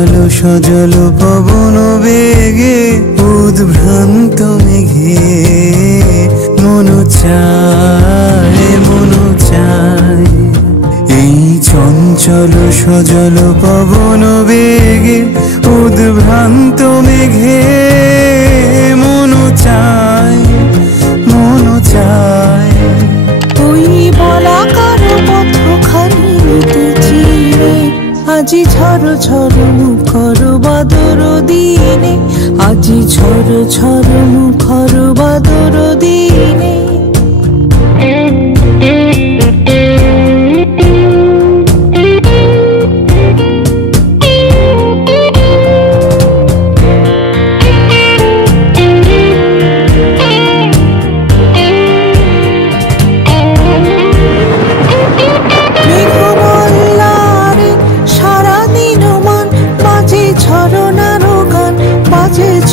চঞ্চল সজল পবন বেগে উদ্ভ্রান্ত মেঘে মন চায় মন চায়। এই চঞ্চল সজল পবন বেগে উদ্ভ্রান্ত মেঘে মন চায় মন চায়। ওই বলাকার পথখানি নিতেছি রে, আজি ঝড় ঝড় মুখর বাদর দিনে, আজি ঝড় ঝড় মুখর বাদর দিনে।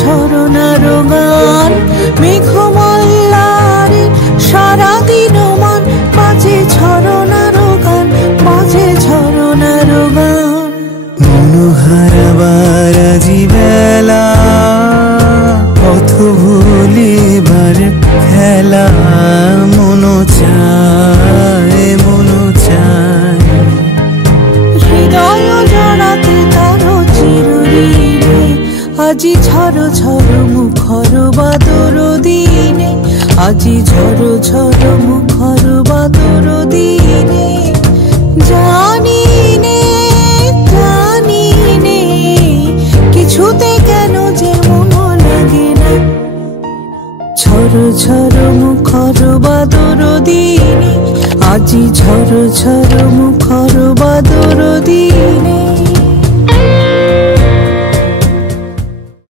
ঝরনার গান মেঘমাল্লারে সারাদিন মান বাজে ঝরনার গান, বাজে ঝরনার গান। মনোহারাবার আজি বেলা পথ ভুলিবার খেলা মন চায় মন চায়। হৃদয় জড়াতে কারো চিরদিনে, আজি ঝড় ঝড় মুখর বাদর দিনে, আজি ঝড় ঝড় মুখর বাদর দিনে। জানি নে জানি নে কিছুতে কেন যে মন লাগে না, ঝড় ঝড় মুখর বাদর দিনে, আজি ঝড় ঝড় মুখর বাদর